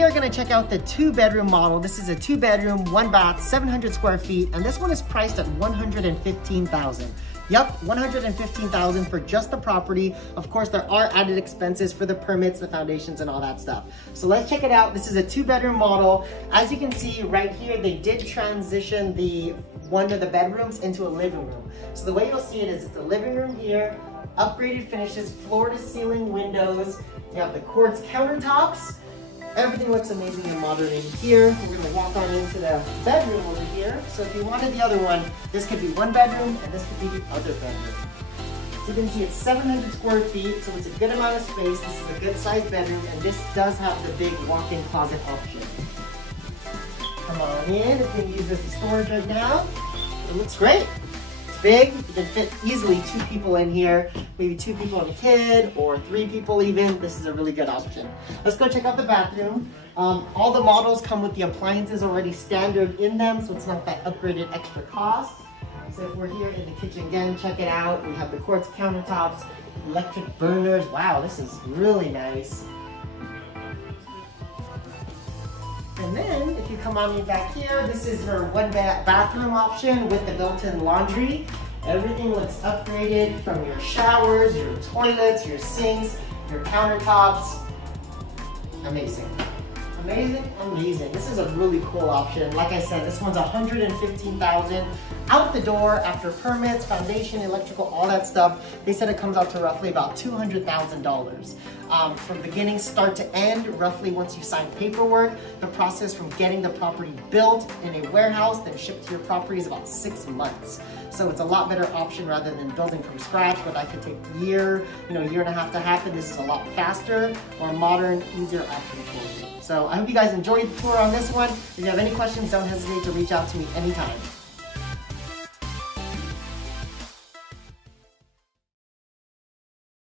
we are gonna check out the 2-bedroom model. This is a 2-bedroom, 1 bath, 700 square feet, and this one is priced at $115,000. Yep, $115,000 for just the property. Of course, there are added expenses for the permits, the foundations, and all that stuff. So let's check it out. This is a 2-bedroom model. As you can see right here, they did transition one of the bedrooms into a living room. So the way you'll see it is it's a living room here, upgraded finishes, floor to ceiling windows. You have the quartz countertops. Everything looks amazing and modern in here. We're gonna walk on into the bedroom over here. So if you wanted the other one, this could be 1 bedroom and this could be the other bedroom. So you can see it's 700 square feet, so it's a good amount of space. This is a good sized bedroom, and this does have the big walk-in closet option. Come on in, if you can use this as storage right now. It looks great. Big, you can fit easily 2 people in here, maybe 2 people and a kid, or 3 people even. This is a really good option. Let's go check out the bathroom. All the models come with the appliances already standard in them, so it's not that upgraded extra cost. So if we're here in the kitchen again, check it out. We have the quartz countertops, electric burners. Wow, this is really nice. And then, if you come on in back here, this is her 1 bathroom option with the built-in laundry. Everything looks upgraded from your showers, your toilets, your sinks, your countertops. Amazing. Amazing, amazing. This is a really cool option. Like I said, this one's $115,000 out the door after permits, foundation, electrical, all that stuff. They said it comes out to roughly about $200,000. From beginning, start to end, roughly once you sign paperwork, the process from getting the property built in a warehouse, then shipped to your property is about 6 months. So it's a lot better option rather than building from scratch, where that could take a year, year and a half to happen. This is a lot faster, more modern, easier option for you. So I hope you guys enjoyed the tour on this one. If you have any questions, don't hesitate to reach out to me anytime.